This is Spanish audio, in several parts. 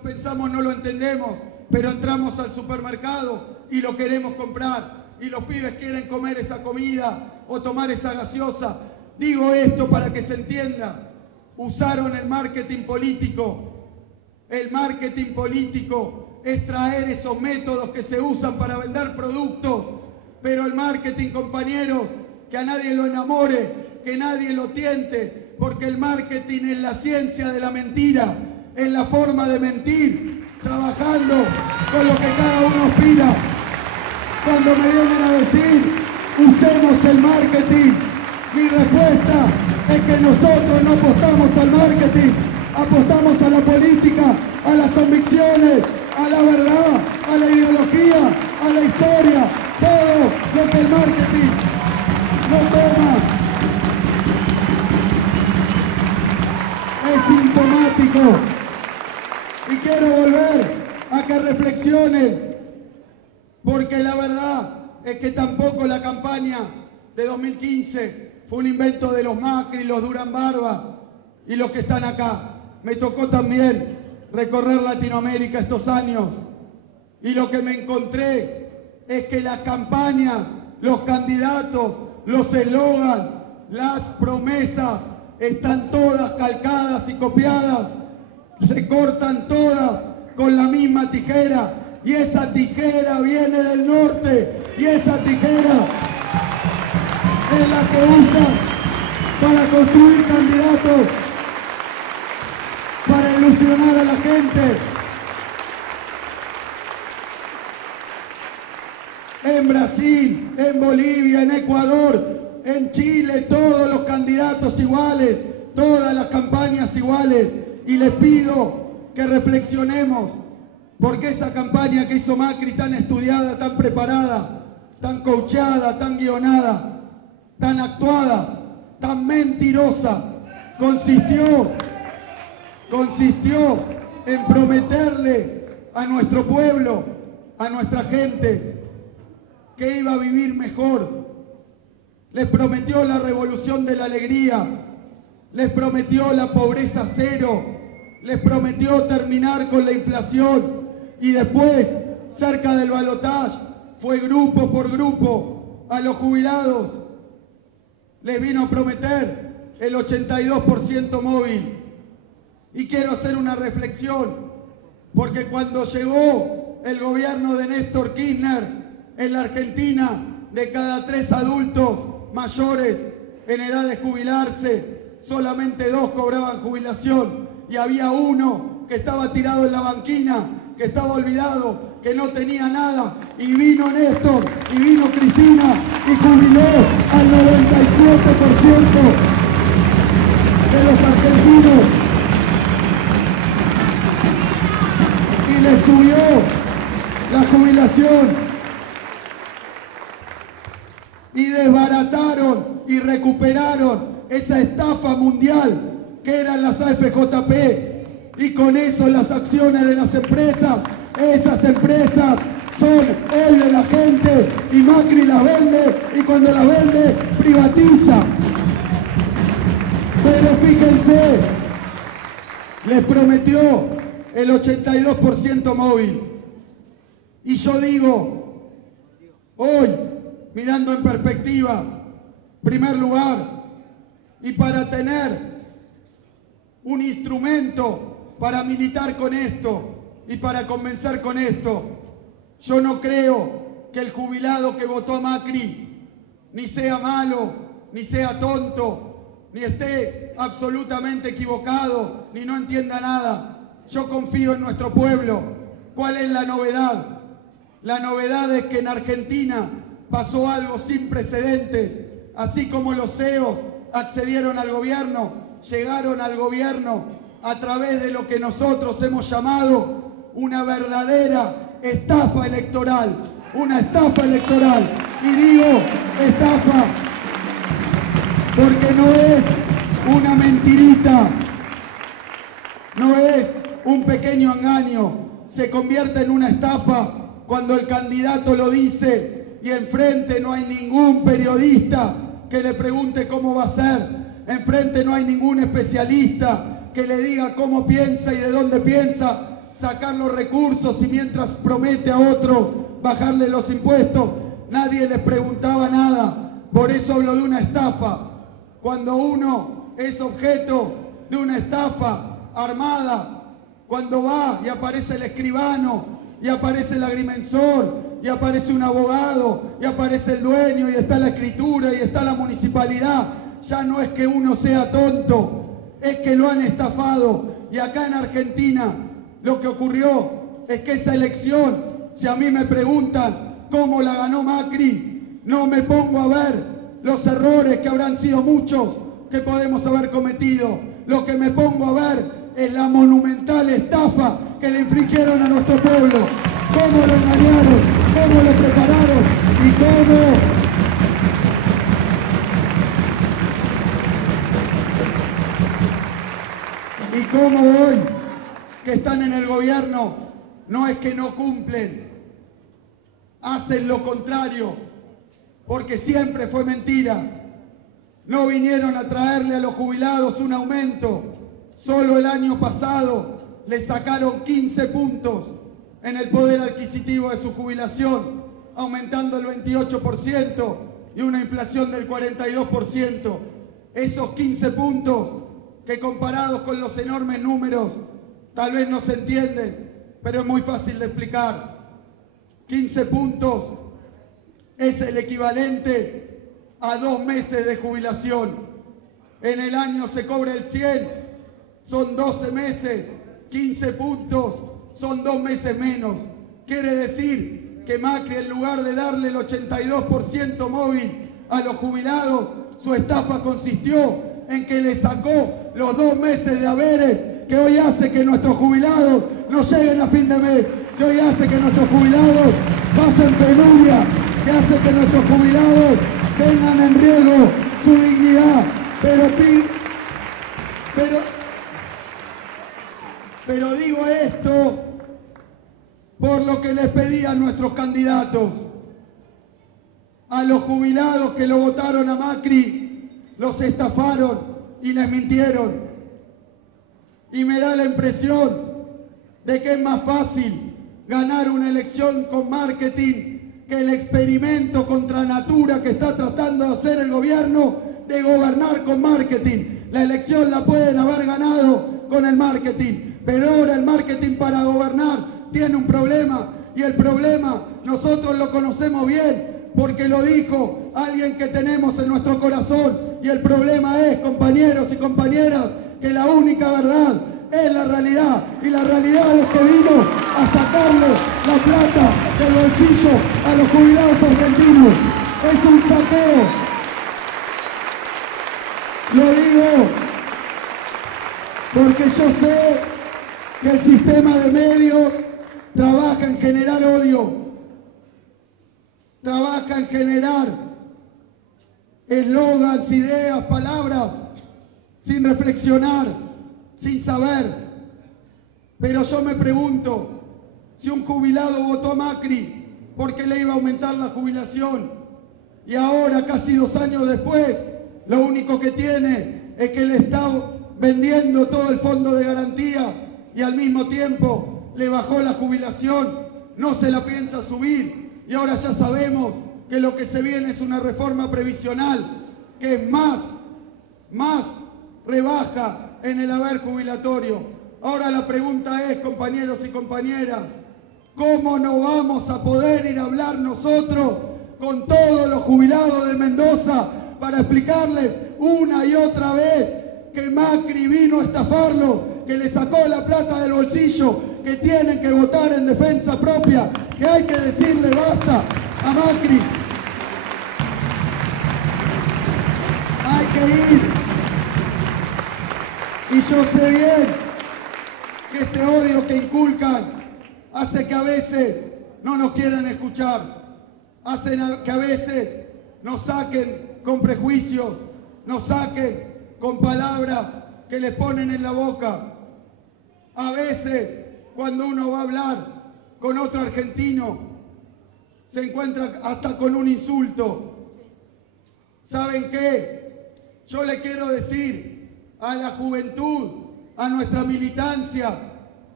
lo pensamos no lo entendemos, pero entramos al supermercado y lo queremos comprar. Y los pibes quieren comer esa comida o tomar esa gaseosa. Digo esto para que se entienda. Usaron el marketing político. El marketing político es traer esos métodos que se usan para vender productos. Pero el marketing, compañeros, que a nadie lo enamore, que nadie lo tiente, porque el marketing es la ciencia de la mentira, es la forma de mentir, trabajando con lo que cada uno aspira. Cuando me vienen a decir, usemos el marketing, mi respuesta es que nosotros no apostamos al marketing, apostamos a la política, a las convicciones, a la verdad, a la ideología, a la historia, todo lo que el marketing no toma. Es sintomático. Y quiero volver a que reflexionen, porque la verdad es que tampoco la campaña de 2015 fue un invento de los Macri, los Durán Barba y los que están acá. Me tocó también recorrer Latinoamérica estos años y lo que me encontré es que las campañas, los candidatos, los eslogans, las promesas están todas calcadas y copiadas, se cortan todas con la misma tijera. Y esa tijera viene del norte, y esa tijera es la que usan para construir candidatos, para ilusionar a la gente. En Brasil, en Bolivia, en Ecuador, en Chile, todos los candidatos iguales, todas las campañas iguales. Y les pido que reflexionemos. Porque esa campaña que hizo Macri, tan estudiada, tan preparada, tan coacheada, tan guionada, tan actuada, tan mentirosa, consistió en prometerle a nuestro pueblo, a nuestra gente, que iba a vivir mejor. Les prometió la revolución de la alegría, les prometió la pobreza cero, les prometió terminar con la inflación. Y después, cerca del balotaje, fue grupo por grupo a los jubilados. Les vino a prometer el 82% móvil. Y quiero hacer una reflexión, porque cuando llegó el gobierno de Néstor Kirchner en la Argentina, de cada 3 adultos mayores en edad de jubilarse, solamente 2 cobraban jubilación. Y había uno que estaba tirado en la banquina, que estaba olvidado, que no tenía nada, y vino Néstor, y vino Cristina, y jubiló al 97% de los argentinos, y le subió la jubilación, y desbarataron y recuperaron esa estafa mundial que eran las AFJP. Y con eso las acciones de las empresas, esas empresas son hoy de la gente y Macri las vende y cuando las vende privatiza. Pero fíjense, les prometió el 82% móvil. Y yo digo, hoy, mirando en perspectiva, primer lugar, y para tener un instrumento para militar con esto y para convencer con esto, yo no creo que el jubilado que votó a Macri ni sea malo, ni sea tonto, ni esté absolutamente equivocado, ni no entienda nada. Yo confío en nuestro pueblo. ¿Cuál es la novedad? La novedad es que en Argentina pasó algo sin precedentes. Así como los CEOs accedieron al gobierno, llegaron al gobierno a través de lo que nosotros hemos llamado una verdadera estafa electoral. Una estafa electoral. Y digo estafa porque no es una mentirita, no es un pequeño engaño. Se convierte en una estafa cuando el candidato lo dice y enfrente no hay ningún periodista que le pregunte cómo va a ser. Enfrente no hay ningún especialista que le diga cómo piensa y de dónde piensa, sacar los recursos y mientras promete a otros bajarle los impuestos, nadie les preguntaba nada. Por eso hablo de una estafa. Cuando uno es objeto de una estafa armada, cuando va y aparece el escribano, y aparece el agrimensor, y aparece un abogado, y aparece el dueño, y está la escritura, y está la municipalidad, ya no es que uno sea tonto, es que lo han estafado. Y acá en Argentina lo que ocurrió es que esa elección, si a mí me preguntan cómo la ganó Macri, no me pongo a ver los errores, que habrán sido muchos, que podemos haber cometido. Lo que me pongo a ver es la monumental estafa que le infligieron a nuestro pueblo. Cómo lo engañaron, cómo lo prepararon y cómo hoy que están en el gobierno no es que no cumplen, hacen lo contrario, porque siempre fue mentira. No vinieron a traerle a los jubilados un aumento. Solo el año pasado le sacaron 15 puntos en el poder adquisitivo de su jubilación, aumentando el 28% y una inflación del 42%. Esos 15 puntos que comparados con los enormes números tal vez no se entienden, pero es muy fácil de explicar. 15 puntos es el equivalente a 2 meses de jubilación. En el año se cobra el 100%. Son 12 meses, 15 puntos, son 2 meses menos. Quiere decir que Macri, en lugar de darle el 82% móvil a los jubilados, su estafa consistió en que le sacó los 2 meses de haberes que hoy hace que nuestros jubilados no lleguen a fin de mes, que hoy hace que nuestros jubilados pasen penuria, que hace que nuestros jubilados tengan en riesgo su dignidad. Pero digo esto por lo que les pedían nuestros candidatos. A los jubilados que lo votaron a Macri, los estafaron y les mintieron. Y me da la impresión de que es más fácil ganar una elección con marketing que el experimento contra natura que está tratando de hacer el gobierno de gobernar con marketing. La elección la pueden haber ganado con el marketing, pero ahora el marketing para gobernar tiene un problema, y el problema nosotros lo conocemos bien porque lo dijo alguien que tenemos en nuestro corazón, y el problema es, compañeros y compañeras, que la única verdad es la realidad, y la realidad es que vino a sacarle la plata del bolsillo a los jubilados argentinos. Es un saqueo. Lo digo porque yo sé que el sistema de medios trabaja en generar odio, trabaja en generar eslogans, ideas, palabras, sin reflexionar, sin saber. Pero yo me pregunto, si un jubilado votó a Macri porque le iba a aumentar la jubilación, y ahora, casi 2 años después, lo único que tiene es que le está vendiendo todo el fondo de garantía y al mismo tiempo le bajó la jubilación, no se la piensa subir, y ahora ya sabemos que lo que se viene es una reforma previsional que es más rebaja en el haber jubilatorio. Ahora la pregunta es, compañeros y compañeras, ¿cómo no vamos a poder ir a hablar nosotros con todos los jubilados de Mendoza para explicarles una y otra vez que Macri vino a estafarlos, que le sacó la plata del bolsillo, que tienen que votar en defensa propia, que hay que decirle basta a Macri? Hay que ir. Y yo sé bien que ese odio que inculcan hace que a veces no nos quieran escuchar, hace que a veces nos saquen con prejuicios, nos saquen con palabras que les ponen en la boca. A veces, cuando uno va a hablar con otro argentino, se encuentra hasta con un insulto. ¿Saben qué? Yo le quiero decir a la juventud, a nuestra militancia,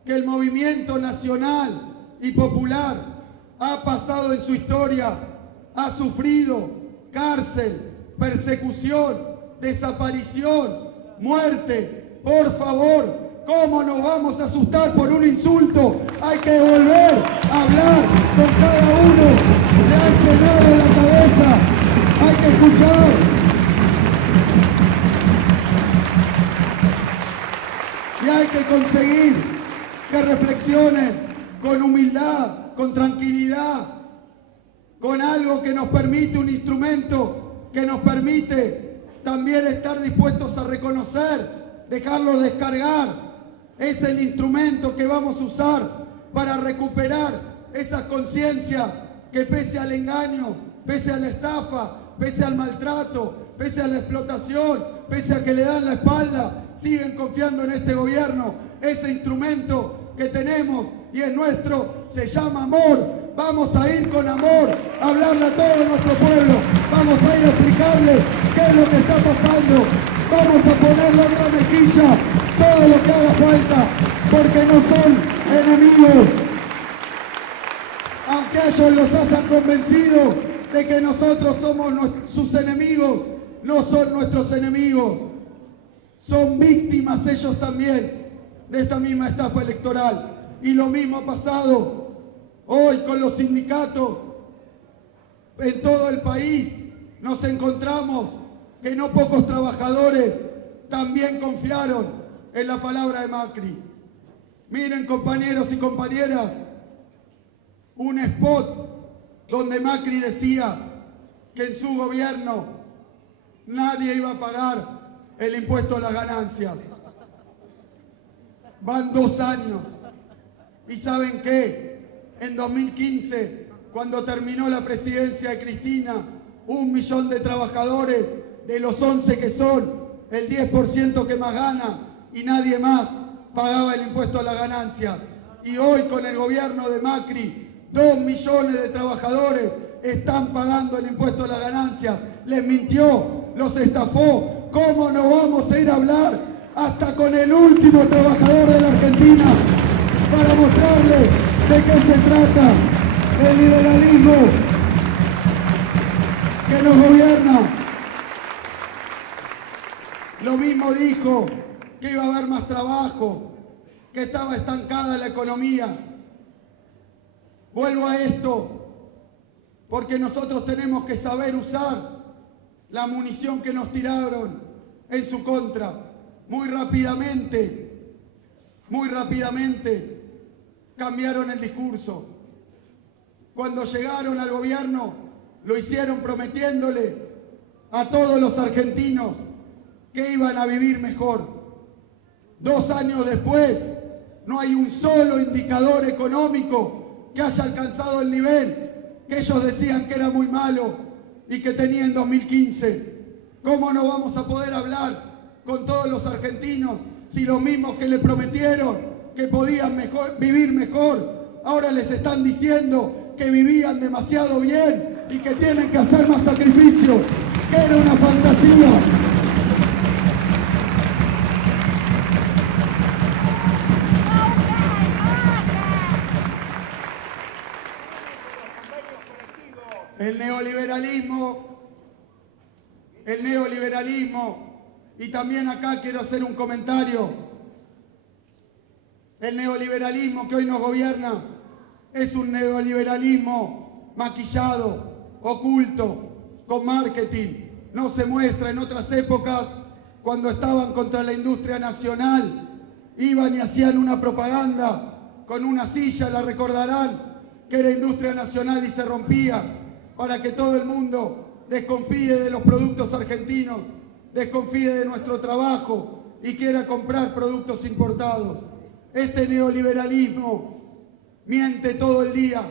que el movimiento nacional y popular ha pasado en su historia, ha sufrido cárcel, persecución, desaparición, muerte. Por favor, ¿cómo nos vamos a asustar por un insulto? Hay que volver a hablar con cada uno. Le han llenado la cabeza. Hay que escuchar. Y hay que conseguir que reflexionen con humildad, con tranquilidad, con algo que nos permite, un instrumento que nos permite también estar dispuestos a reconocer, dejarlo descargar. Es el instrumento que vamos a usar para recuperar esas conciencias que pese al engaño, pese a la estafa, pese al maltrato, pese a la explotación, pese a que le dan la espalda, siguen confiando en este gobierno. Ese instrumento que tenemos y es nuestro se llama amor. Vamos a ir con amor a hablarle a todo nuestro pueblo. Vamos a ir a explicarle qué es lo que está pasando. Vamos a ponerle otra mejilla, todo lo que haga falta, porque no son enemigos. Aunque ellos los hayan convencido de que nosotros somos sus enemigos, no son nuestros enemigos. Son víctimas ellos también de esta misma estafa electoral. Y lo mismo ha pasado hoy con los sindicatos. En todo el país nos encontramos que no pocos trabajadores también confiaron en la palabra de Macri. Miren, compañeros y compañeras, un spot donde Macri decía que en su gobierno nadie iba a pagar el impuesto a las ganancias. Van 2 años. ¿Y saben qué? En 2015, cuando terminó la presidencia de Cristina, 1 millón de trabajadores, de los 11 que son, el 10% que más gana, y nadie más pagaba el impuesto a las ganancias. Y hoy, con el gobierno de Macri, 2 millones de trabajadores están pagando el impuesto a las ganancias. Les mintió, los estafó. ¿Cómo no vamos a ir a hablar hasta con el último trabajador de la Argentina para mostrarle de qué se trata el liberalismo que nos gobierna? Lo mismo dijo que iba a haber más trabajo, que estaba estancada la economía. Vuelvo a esto, porque nosotros tenemos que saber usar la munición que nos tiraron en su contra. Muy rápidamente cambiaron el discurso. Cuando llegaron al gobierno, lo hicieron prometiéndole a todos los argentinos que iban a vivir mejor. 2 años después, no hay un solo indicador económico que haya alcanzado el nivel que ellos decían que era muy malo y que tenía en 2015. ¿Cómo no vamos a poder hablar con todos los argentinos si los mismos que le prometieron que podían vivir mejor, ahora les están diciendo que vivían demasiado bien y que tienen que hacer más sacrificio, que era una fantasía? El neoliberalismo, y también acá quiero hacer un comentario, el neoliberalismo que hoy nos gobierna es un neoliberalismo maquillado, oculto, con marketing. No se muestra. En otras épocas, cuando estaban contra la industria nacional, iban y hacían una propaganda con una silla, la recordarán, que era industria nacional y se rompía, para que todo el mundo desconfíe de los productos argentinos, desconfíe de nuestro trabajo y quiera comprar productos importados. Este neoliberalismo miente todo el día.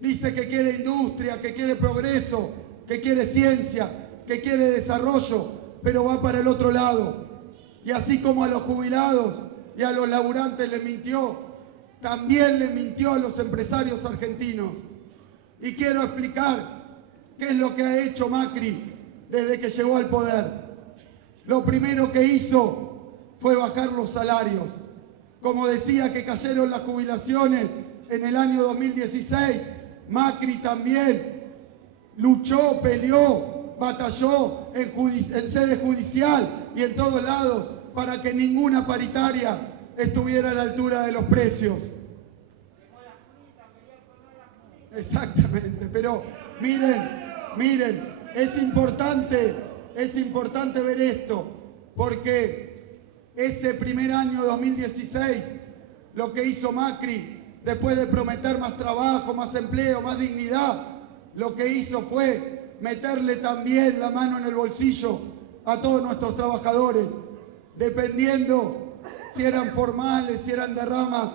Dice que quiere industria, que quiere progreso, que quiere ciencia, que quiere desarrollo, pero va para el otro lado. Y así como a los jubilados y a los laburantes les mintió, también le mintió a los empresarios argentinos. Y quiero explicar qué es lo que ha hecho Macri desde que llegó al poder. Lo primero que hizo fue bajar los salarios. Como decía que cayeron las jubilaciones en el año 2016, Macri también luchó, peleó, batalló en sede judicial y en todos lados para que ninguna paritaria estuviera a la altura de los precios. Exactamente, pero miren, es importante ver esto, porque ese primer año 2016, lo que hizo Macri, después de prometer más trabajo, más empleo, más dignidad, lo que hizo fue meterle también la mano en el bolsillo a todos nuestros trabajadores, dependiendo si eran formales, si eran de ramas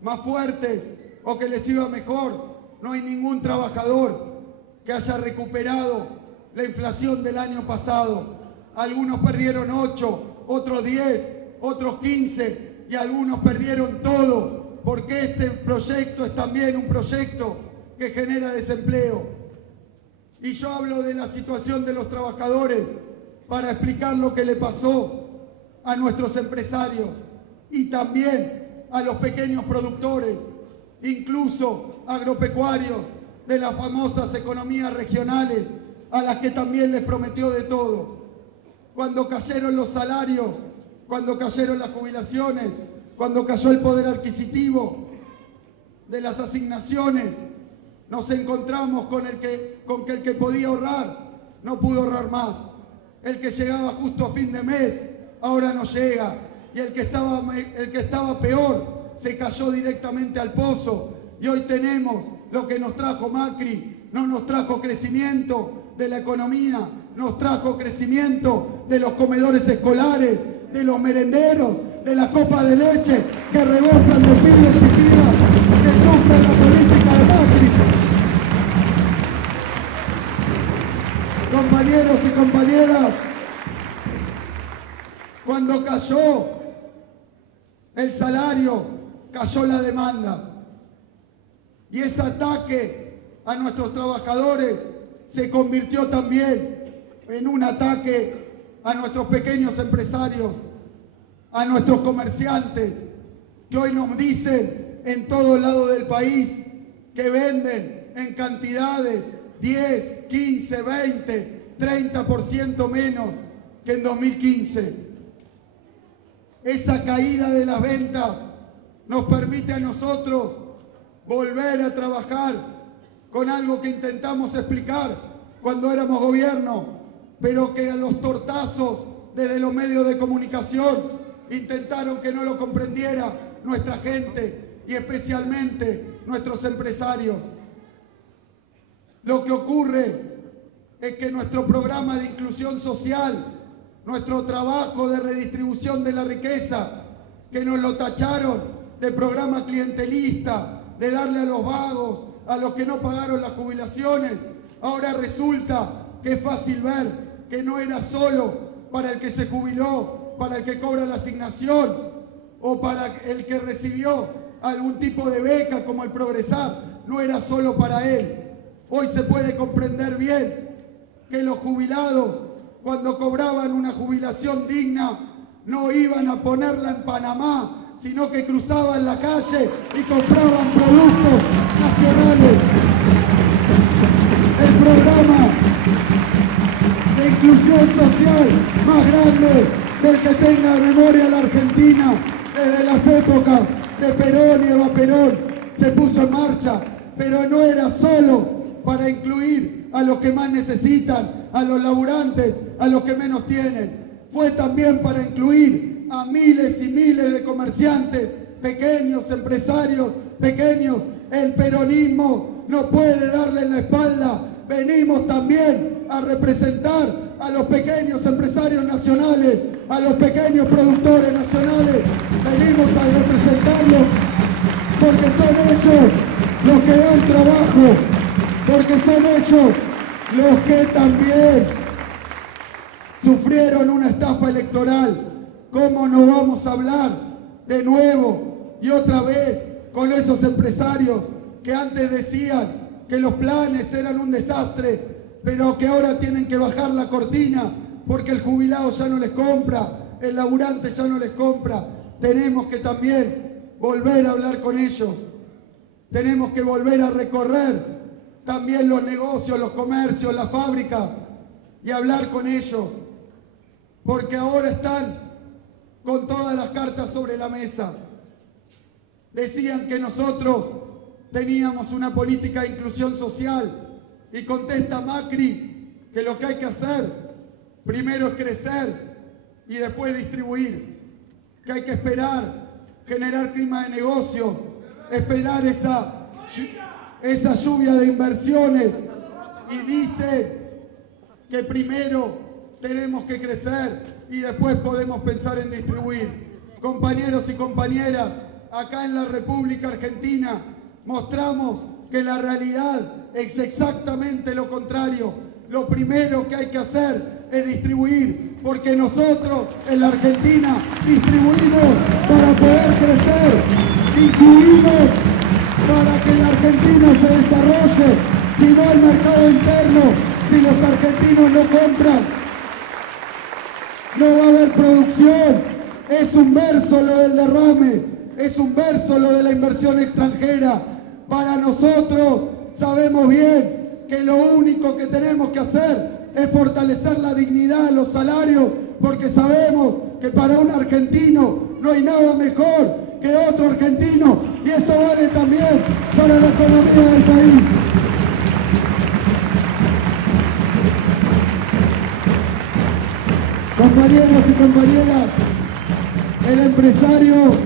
más fuertes o que les iba mejor. No hay ningún trabajador que haya recuperado la inflación del año pasado. Algunos perdieron 8, otros 10, otros 15 y algunos perdieron todo, porque este proyecto es también un proyecto que genera desempleo. Y yo hablo de la situación de los trabajadores para explicar lo que le pasó a nuestros empresarios y también a los pequeños productores, incluso agropecuarios de las famosas economías regionales, a las que también les prometió de todo. Cuando cayeron los salarios, cuando cayeron las jubilaciones, cuando cayó el poder adquisitivo de las asignaciones, nos encontramos con que el que podía ahorrar no pudo ahorrar más. El que llegaba justo a fin de mes ahora no llega, y el que estaba peor se cayó directamente al pozo. Y hoy tenemos lo que nos trajo Macri. No nos trajo crecimiento de la economía, nos trajo crecimiento de los comedores escolares, de los merenderos, de las copas de leche que rebosan de pibes y pibas que sufren la política de Macri. Compañeros y compañeras, cuando cayó el salario, cayó la demanda. Y ese ataque a nuestros trabajadores se convirtió también en un ataque a nuestros pequeños empresarios, a nuestros comerciantes, que hoy nos dicen en todo lado del país que venden en cantidades 10, 15, 20, 30% menos que en 2015. Esa caída de las ventas nos permite a nosotros volver a trabajar con algo que intentamos explicar cuando éramos gobierno, pero que a los tortazos desde los medios de comunicación intentaron que no lo comprendiera nuestra gente y especialmente nuestros empresarios. Lo que ocurre es que nuestro programa de inclusión social, nuestro trabajo de redistribución de la riqueza, que nos lo tacharon de programa clientelista, de darle a los vagos, a los que no pagaron las jubilaciones, ahora resulta que es fácil ver que no era solo para el que se jubiló, para el que cobra la asignación o para el que recibió algún tipo de beca como el Progresar, no era solo para él. Hoy se puede comprender bien que los jubilados, cuando cobraban una jubilación digna, no iban a ponerla en Panamá, sino que cruzaban la calle y compraban productos nacionales. El programa de inclusión social más grande del que tenga memoria la Argentina desde las épocas de Perón y Eva Perón se puso en marcha, pero no era solo para incluir a los que más necesitan, a los laburantes, a los que menos tienen. Fue también para incluir a miles y miles de comerciantes, pequeños empresarios, pequeños. El peronismo no puede darle la espalda. Venimos también a representar a los pequeños empresarios nacionales, a los pequeños productores nacionales. Venimos a representarlos porque son ellos los que dan trabajo, porque son ellos los que también sufrieron una estafa electoral. ¿Cómo no vamos a hablar de nuevo y otra vez con esos empresarios que antes decían que los planes eran un desastre, pero que ahora tienen que bajar la cortina porque el jubilado ya no les compra, el laburante ya no les compra? tenemos que también volver a hablar con ellos. Tenemos que volver a recorrer también los negocios, los comercios, las fábricas y hablar con ellos. Porque ahora están con todas las cartas sobre la mesa. Decían que nosotros teníamos una política de inclusión social y contesta Macri que lo que hay que hacer primero es crecer y después distribuir, que hay que esperar, generar clima de negocio, esperar esa lluvia de inversiones, y dicen que primero tenemos que crecer y después podemos pensar en distribuir. Compañeros y compañeras, acá en la República Argentina mostramos que la realidad es exactamente lo contrario. Lo primero que hay que hacer es distribuir, porque nosotros en la Argentina distribuimos para poder crecer, incluimos para que la Argentina se desarrolle. Si no hay mercado interno, si los argentinos no compran, no va a haber producción. Es un verso lo del derrame, es un verso lo de la inversión extranjera. Para nosotros sabemos bien que lo único que tenemos que hacer es fortalecer la dignidad, los salarios, porque sabemos que para un argentino no hay nada mejor que otro argentino, y eso vale también para la economía del país. Compañeros y compañeras, el empresario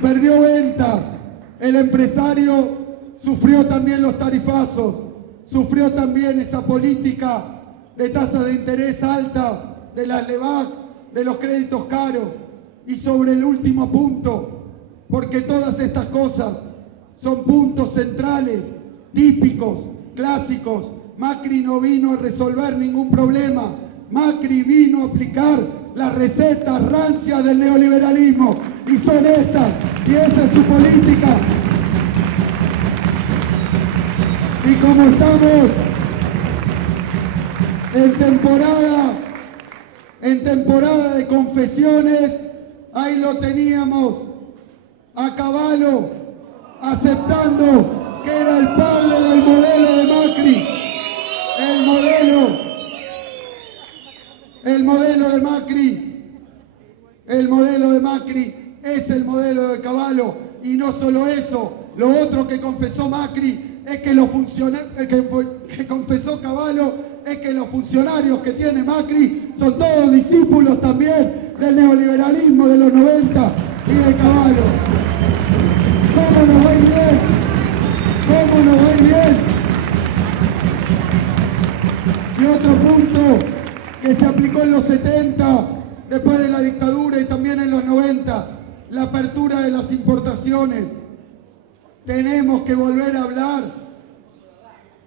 perdió ventas, el empresario sufrió también los tarifazos, sufrió también esa política de tasas de interés altas, de las LEVAC, de los créditos caros. Y sobre el último punto, porque todas estas cosas son puntos centrales, típicos, clásicos. Macri no vino a resolver ningún problema. Macri vino a aplicar las recetas rancias del neoliberalismo, y son estas, y esa es su política. Y como estamos en temporada de confesiones, ahí lo teníamos a Cavallo aceptando que era el padre del modelo de Macri. El modelo de Macri es el modelo de Cavallo. Y no solo eso, lo otro que confesó Macri es que confesó Cavallo es que los funcionarios que tiene Macri son todos discípulos también del neoliberalismo de los 90 y de Cavallo. ¿Cómo nos va a ir bien? ¿Cómo nos va a ir bien? Y otro punto que se aplicó en los 70, después de la dictadura, y también en los 90, la apertura de las importaciones. Tenemos que volver a hablar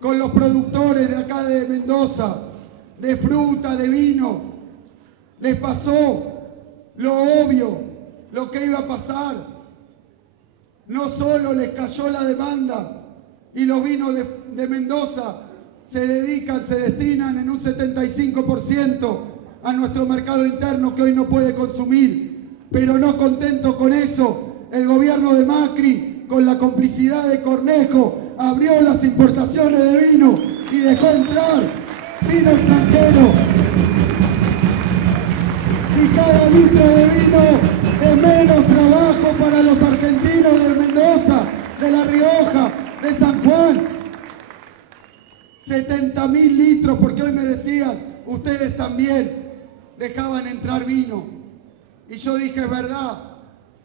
con los productores de acá de Mendoza, de fruta, de vino. Les pasó lo obvio, lo que iba a pasar. No solo les cayó la demanda y los vinos de Mendoza se destinan en un 75% a nuestro mercado interno, que hoy no puede consumir. Pero no contento con eso, el gobierno de Macri, con la complicidad de Cornejo, abrió las importaciones de vino y dejó entrar vino extranjero. Y cada litro de vino es menos trabajo para los argentinos de Mendoza, de La Rioja, de San Juan. 70.000 litros, porque hoy me decían, ustedes también dejaban entrar vino. Y yo dije, es verdad,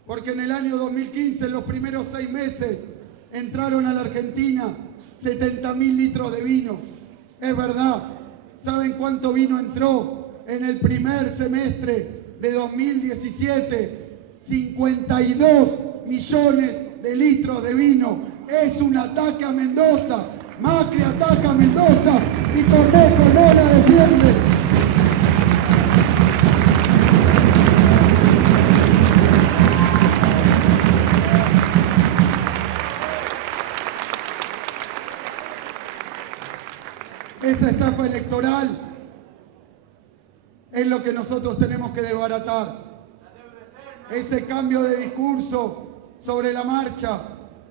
porque en el año 2015, en los primeros 6 meses, entraron a la Argentina 70.000 litros de vino. Es verdad. ¿Saben cuánto vino entró en el primer semestre de 2017? 52 millones de litros de vino. Es un ataque a Mendoza. Macri ataca a Mendoza y Cornejo no la defiende. Esa estafa electoral es lo que nosotros tenemos que desbaratar. ese cambio de discurso sobre la marcha,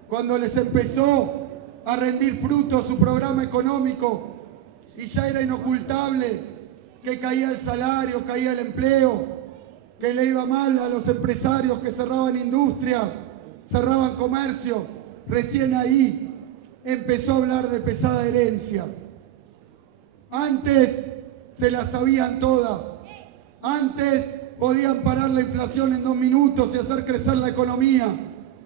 cuando les empezó a rendir fruto su programa económico y ya era inocultable que caía el salario, caía el empleo, que le iba mal a los empresarios que cerraban industrias, cerraban comercios. Recién ahí empezó a hablar de pesada herencia. Antes se la sabían todas. Antes podían parar la inflación en 2 minutos y hacer crecer la economía.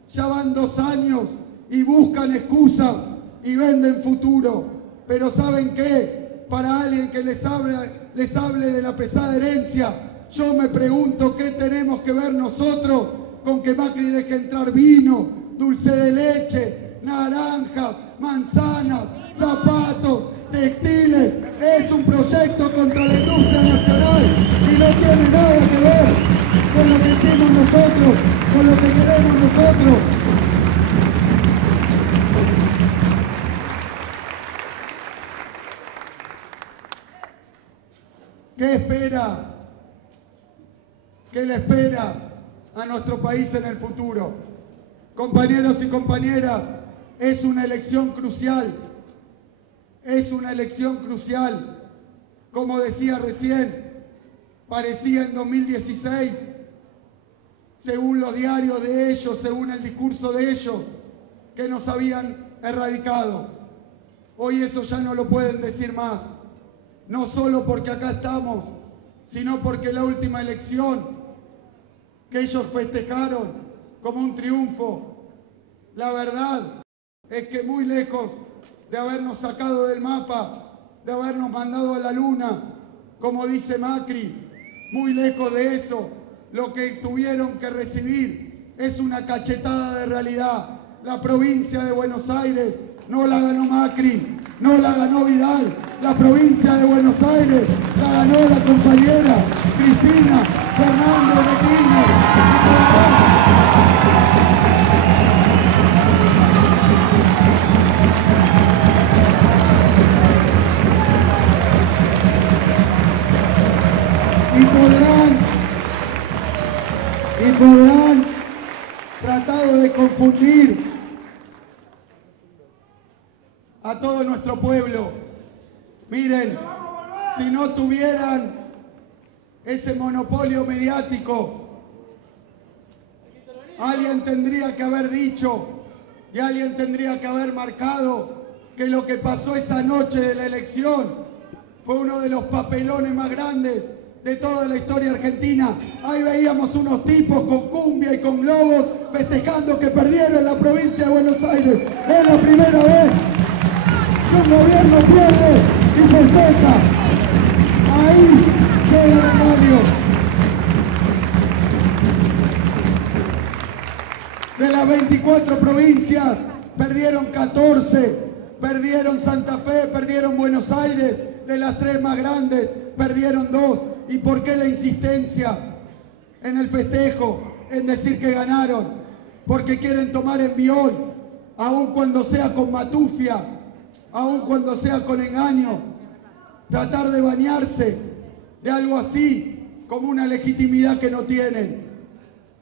Ya van 2 años y buscan excusas y venden futuro. Pero ¿saben qué? Para alguien que les hable de la pesada herencia, yo me pregunto qué tenemos que ver nosotros con que Macri deje entrar vino, dulce de leche, naranjas, manzanas, zapatos, textiles. Es un proyecto contra la industria nacional y no tiene nada que ver con lo que hicimos nosotros, con lo que queremos nosotros. ¿Qué espera? ¿Qué le espera a nuestro país en el futuro? Compañeros y compañeras, es una elección crucial. Es una elección crucial. Como decía recién, parecía en 2016, según los diarios de ellos, según el discurso de ellos, que nos habían erradicado. Hoy eso ya no lo pueden decir más. No solo porque acá estamos, sino porque la última elección que ellos festejaron como un triunfo, la verdad es que muy lejos de habernos sacado del mapa, de habernos mandado a la luna, como dice Macri, muy lejos de eso, lo que tuvieron que recibir es una cachetada de realidad. La provincia de Buenos Aires no la ganó Macri, no la ganó Vidal. La provincia de Buenos Aires la ganó la compañera Cristina Fernández de Kirchner. Y podrán tratar de confundir a todo nuestro pueblo. Miren, si no tuvieran ese monopolio mediático, alguien tendría que haber dicho y alguien tendría que haber marcado que lo que pasó esa noche de la elección fue uno de los papelones más grandes de toda la historia argentina. Ahí veíamos unos tipos con cumbia y con globos festejando que perdieron la provincia de Buenos Aires. Es la primera vez que un gobierno pierde y festeja. Ahí llega el engaño. De las 24 provincias, perdieron 14, perdieron Santa Fe, perdieron Buenos Aires. De las 3 más grandes, perdieron 2. ¿Y por qué la insistencia en el festejo, en decir que ganaron? Porque quieren tomar envión, aun cuando sea con matufia, aun cuando sea con engaño, tratar de bañarse de algo así como una legitimidad que no tienen.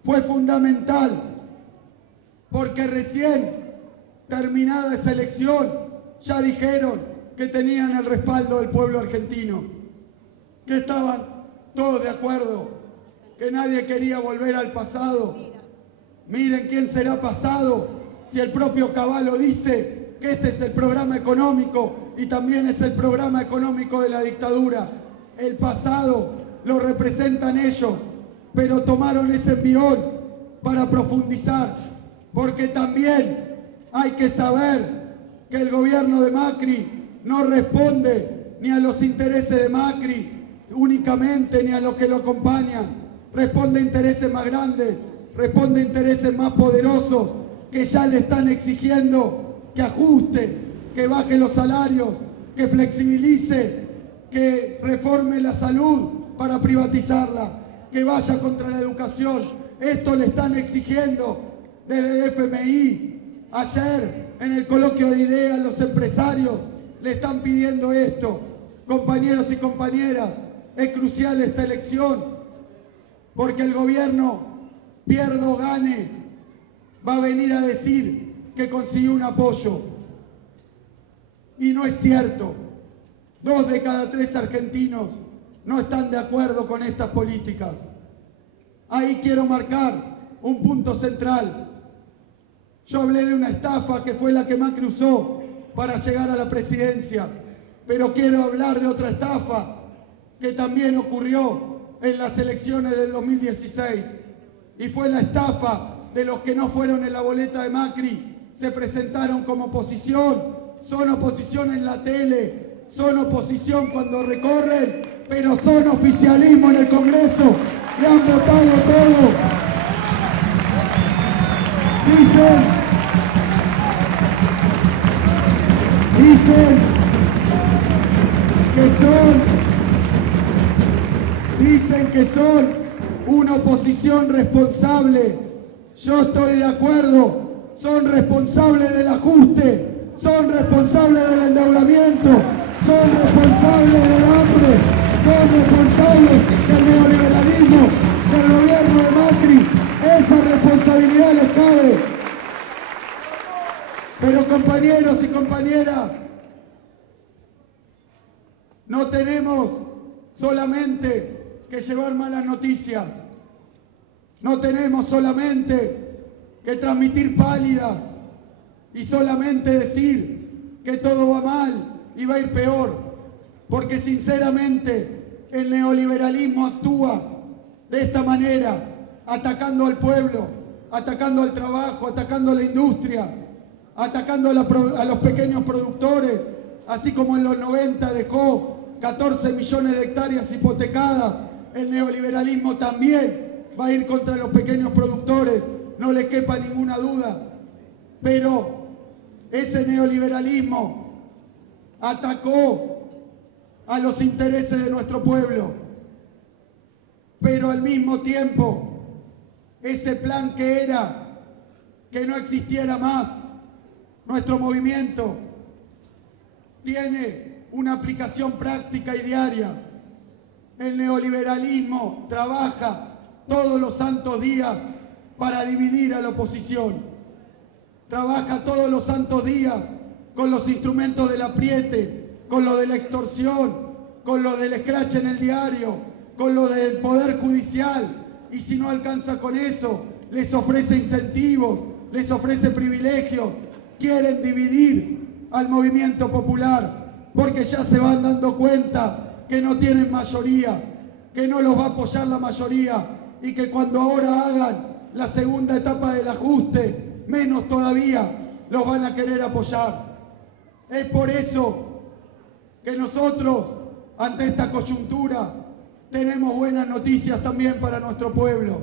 Fue fundamental porque recién terminada esa elección ya dijeron que tenían el respaldo del pueblo argentino, que estaban todos de acuerdo, que nadie quería volver al pasado. Miren quién será pasado si el propio Cavallo dice que este es el programa económico y también es el programa económico de la dictadura. El pasado lo representan ellos, pero tomaron ese envión para profundizar, porque también hay que saber que el gobierno de Macri no responde ni a los intereses de Macri únicamente, ni a los que lo acompañan. Responde a intereses más grandes, responde a intereses más poderosos que ya le están exigiendo que ajuste, que baje los salarios, que flexibilice, que reforme la salud para privatizarla, que vaya contra la educación. Esto le están exigiendo desde el FMI. Ayer, en el coloquio de ideas, los empresarios le están pidiendo esto. Compañeros y compañeras, es crucial esta elección, porque el gobierno pierda o gane, va a venir a decir que consiguió un apoyo. Y no es cierto. 2 de cada 3 argentinos no están de acuerdo con estas políticas. Ahí quiero marcar un punto central. Yo hablé de una estafa que fue la que Macri usó para llegar a la presidencia, pero quiero hablar de otra estafa que también ocurrió en las elecciones del 2016, y fue la estafa de los que no fueron en la boleta de Macri, se presentaron como oposición, son oposición en la tele, son oposición cuando recorren, pero son oficialismo en el Congreso, le han votado todo. Dicen que son una oposición responsable. Yo estoy de acuerdo, son responsables del ajuste, son responsables del endeudamiento, son responsables del hambre, son responsables del neoliberalismo, del gobierno de Macri. Esa responsabilidad les cabe. Pero compañeros y compañeras, no tenemos solamente que llevar malas noticias, no tenemos solamente que transmitir pálidas y solamente decir que todo va mal y va a ir peor, porque sinceramente el neoliberalismo actúa de esta manera, atacando al pueblo, atacando al trabajo, atacando a la industria, atacando a los pequeños productores, así como en los 90 dejó 14 millones de hectáreas hipotecadas. El neoliberalismo también va a ir contra los pequeños productores, no le quepa ninguna duda. Pero ese neoliberalismo atacó a los intereses de nuestro pueblo. Pero al mismo tiempo, ese plan que era que no existiera más nuestro movimiento tiene una aplicación práctica y diaria. El neoliberalismo trabaja todos los santos días para dividir a la oposición. Trabaja todos los santos días con los instrumentos del apriete, con lo de la extorsión, con lo del escrache en el diario, con lo del poder judicial. Y si no alcanza con eso, les ofrece incentivos, les ofrece privilegios. Quieren dividir al movimiento popular porque ya se van dando cuenta que no tienen mayoría, que no los va a apoyar la mayoría y que cuando ahora hagan la segunda etapa del ajuste, menos todavía los van a querer apoyar. Es por eso que nosotros, ante esta coyuntura, tenemos buenas noticias también para nuestro pueblo.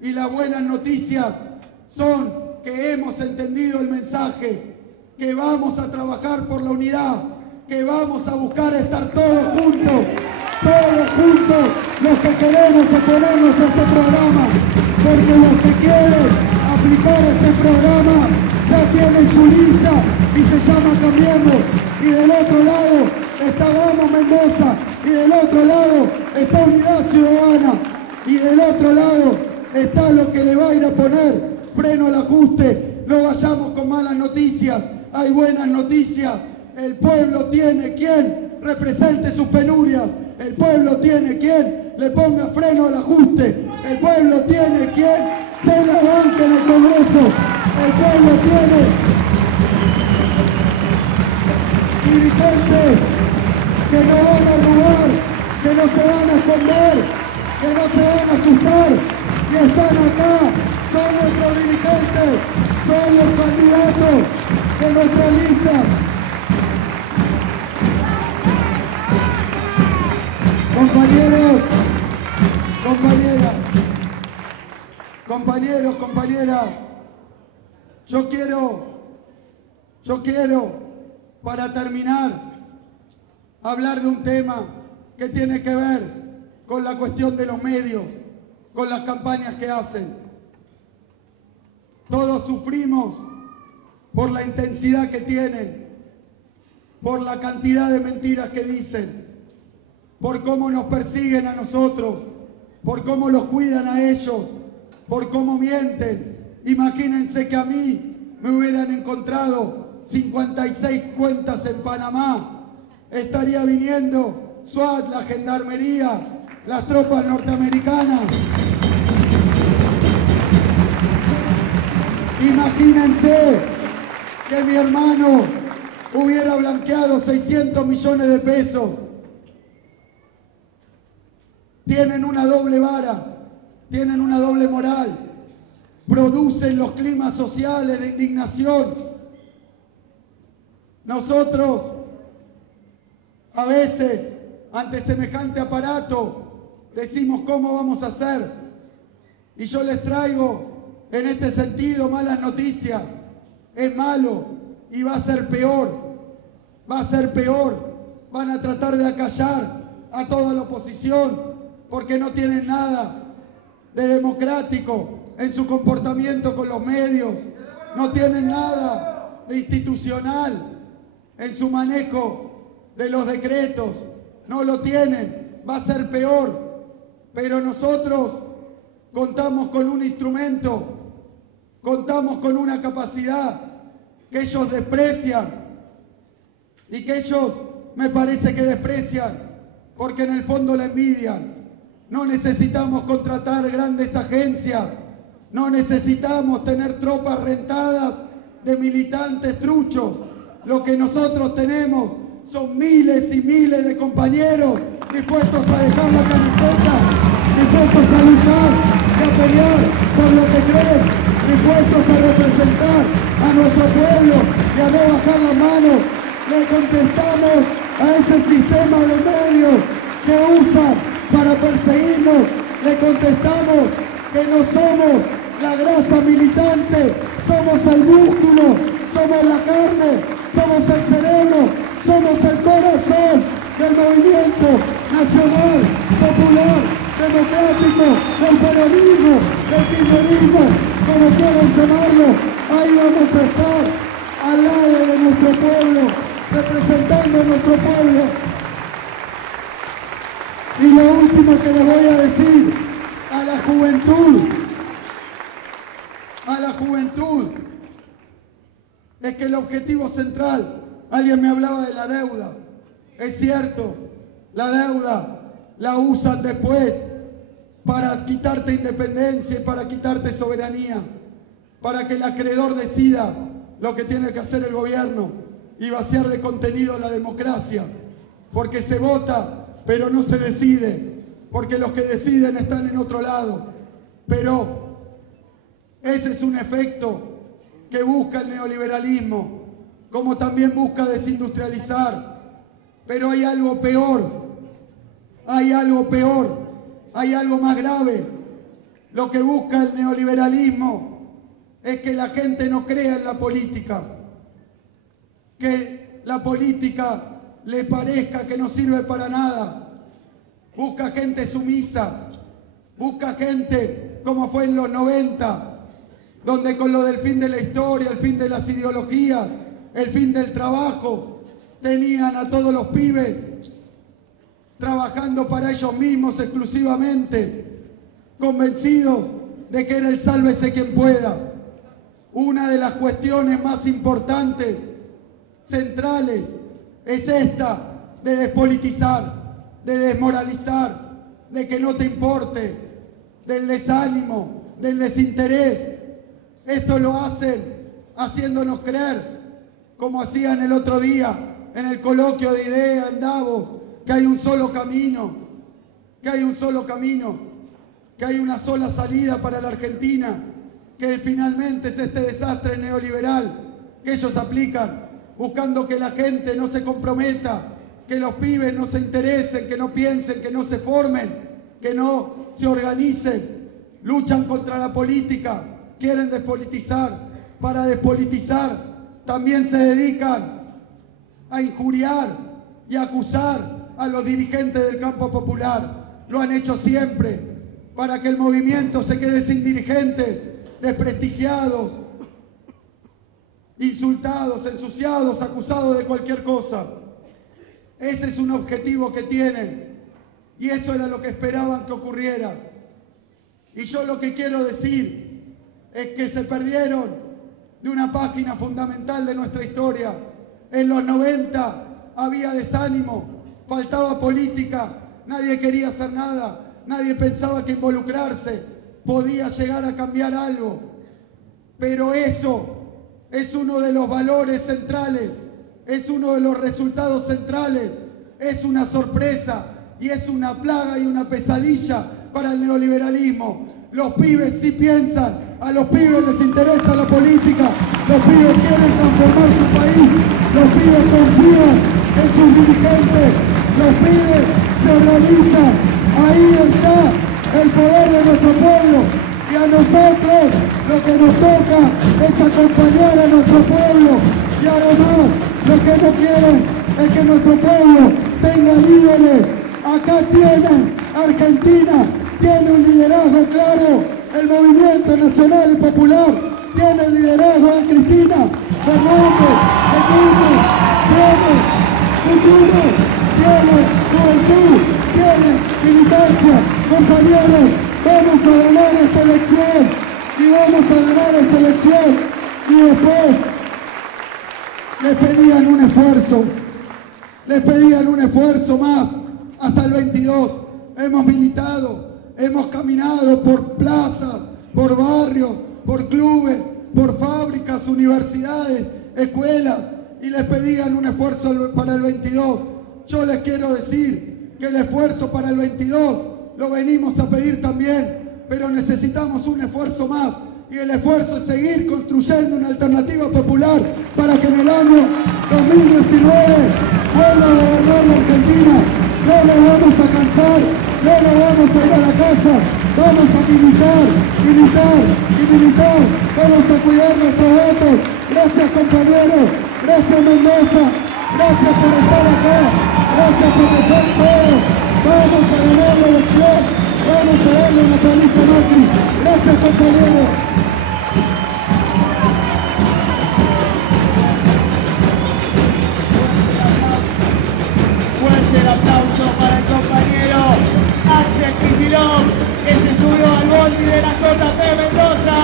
Y las buenas noticias son que hemos entendido el mensaje, que vamos a trabajar por la unidad, que vamos a buscar estar todos juntos los que queremos oponernos a este programa, porque los que quieren aplicar este programa ya tienen su lista y se llama Cambiemos. Y del otro lado está Vamos Mendoza, y del otro lado está Unidad Ciudadana, y del otro lado está lo que le va a ir a poner freno al ajuste. No vayamos con malas noticias, hay buenas noticias. El pueblo tiene quien represente sus penurias, el pueblo tiene quien le ponga freno al ajuste, el pueblo tiene quien se la banque en el Congreso, el pueblo tiene dirigentes que no van a robar, que no se van a esconder, que no se van a asustar, y están acá, son nuestros dirigentes, son los candidatos de nuestras listas. Compañeros, compañeras, yo quiero, para terminar, hablar de un tema que tiene que ver con la cuestión de los medios, con las campañas que hacen. Todos sufrimos por la intensidad que tienen, por la cantidad de mentiras que dicen, por cómo nos persiguen a nosotros, por cómo los cuidan a ellos, por cómo mienten. Imagínense que a mí me hubieran encontrado 56 cuentas en Panamá. Estaría viniendo SWAT, la gendarmería, las tropas norteamericanas. Imagínense que mi hermano hubiera blanqueado 600 millones de pesos. Tienen una doble vara, tienen una doble moral, producen los climas sociales de indignación. Nosotros, a veces, ante semejante aparato, decimos cómo vamos a hacer. Y yo les traigo, en este sentido, malas noticias. Es malo y va a ser peor. Va a ser peor. Van a tratar de acallar a toda la oposición porque no tienen nada de democrático en su comportamiento con los medios. No tienen nada de institucional en su manejo de los decretos. No lo tienen. Va a ser peor. Pero nosotros contamos con un instrumento, contamos con una capacidad que ellos desprecian y que ellos me parece que desprecian porque en el fondo la envidian. No necesitamos contratar grandes agencias, no necesitamos tener tropas rentadas de militantes truchos. Lo que nosotros tenemos son miles y miles de compañeros dispuestos a dejar la camiseta, dispuestos a luchar y a pelear por lo que creen, dispuestos a representar a nuestro pueblo y a no bajar las manos. Le contestamos a ese sistema de medios que usan para perseguirnos. Le contestamos que no somos la grasa militante, somos el músculo, somos la carne, somos el cerebro, somos el corazón del movimiento nacional, popular, democrático, del peronismo, del kirchnerismo, como quieran llamarlo. Ahí vamos a estar al lado de nuestro pueblo, representando a nuestro pueblo. Y lo último que les voy a decir a la juventud, es que el objetivo central, alguien me hablaba de la deuda, es cierto, la deuda la usan después para quitarte independencia y para quitarte soberanía, para que el acreedor decida lo que tiene que hacer el gobierno y vaciar de contenido la democracia, porque se vota pero no se decide, porque los que deciden están en otro lado. Pero ese es un efecto que busca el neoliberalismo, como también busca desindustrializar. Pero hay algo peor, hay algo peor, hay algo más grave. Lo que busca el neoliberalismo es que la gente no crea en la política, que la política le parezca que no sirve para nada. Busca gente sumisa, busca gente como fue en los 90, donde con lo del fin de la historia, el fin de las ideologías, el fin del trabajo, tenían a todos los pibes trabajando para ellos mismos exclusivamente, convencidos de que era el sálvese quien pueda. Una de las cuestiones más importantes, centrales, es esta de despolitizar, de desmoralizar, de que no te importe, del desánimo, del desinterés. Esto lo hacen haciéndonos creer, como hacían el otro día en el coloquio de ideas en Davos, que hay un solo camino, que hay un solo camino, que hay una sola salida para la Argentina, que finalmente es este desastre neoliberal que ellos aplican, buscando que la gente no se comprometa, que los pibes no se interesen, que no piensen, que no se formen, que no se organicen. Luchan contra la política, quieren despolitizar. Para despolitizar también se dedican a injuriar y a acusar a los dirigentes del campo popular. Lo han hecho siempre, para que el movimiento se quede sin dirigentes, desprestigiados, insultados, ensuciados, acusados de cualquier cosa. Ese es un objetivo que tienen y eso era lo que esperaban que ocurriera. Y yo lo que quiero decir es que se perdieron de una página fundamental de nuestra historia. En los 90 había desánimo, faltaba política, nadie quería hacer nada, nadie pensaba que involucrarse podía llegar a cambiar algo. Pero eso es uno de los valores centrales, es uno de los resultados centrales, es una sorpresa y es una plaga y una pesadilla para el neoliberalismo. Los pibes sí piensan, a los pibes les interesa la política, los pibes quieren transformar su país, los pibes confían en sus dirigentes, los pibes se organizan. Ahí está el poder de nuestro pueblo. Y a nosotros lo que nos toca es acompañar a nuestro pueblo. Y además lo que no quieren es que nuestro pueblo tenga líderes. Acá tienen, Argentina tiene un liderazgo claro. El Movimiento Nacional y Popular tiene el liderazgo de Cristina Fernández de Kirchner. Tiene futuro, tiene juventud, tiene militancia. Compañeros, vamos a ganar esta elección y vamos a ganar esta elección. Y después les pedían un esfuerzo más hasta el 22. Hemos militado, hemos caminado por plazas, por barrios, por clubes, por fábricas, universidades, escuelas, y les pedían un esfuerzo para el 22. Yo les quiero decir que el esfuerzo para el 22 lo venimos a pedir también, pero necesitamos un esfuerzo más, y el esfuerzo es seguir construyendo una alternativa popular para que en el año 2019 vuelva a gobernar la Argentina. No nos vamos a cansar, no nos vamos a ir a la casa, vamos a militar, militar y militar, vamos a cuidar nuestros votos. Gracias, compañeros, gracias, Mendoza, gracias por estar acá, gracias por dejar todo. Vamos a ganar la elección, vamos a darle una paliza a Macri. Gracias, compañeros. Fuerte el aplauso para el compañero Axel Kicillof, que se subió al bondi de la JP Mendoza.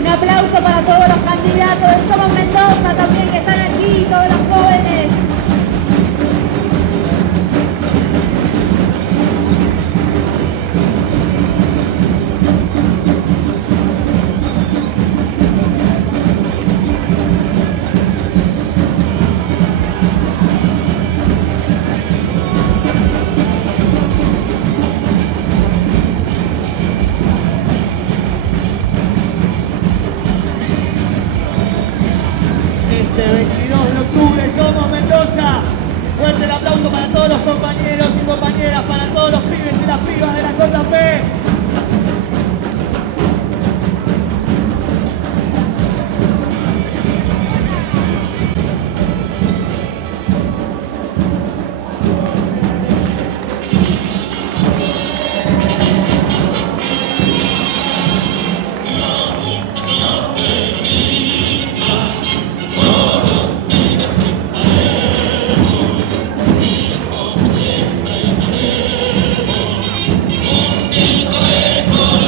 Un aplauso para todos los candidatos de Somos Mendoza también que están aquí, todos los jóvenes.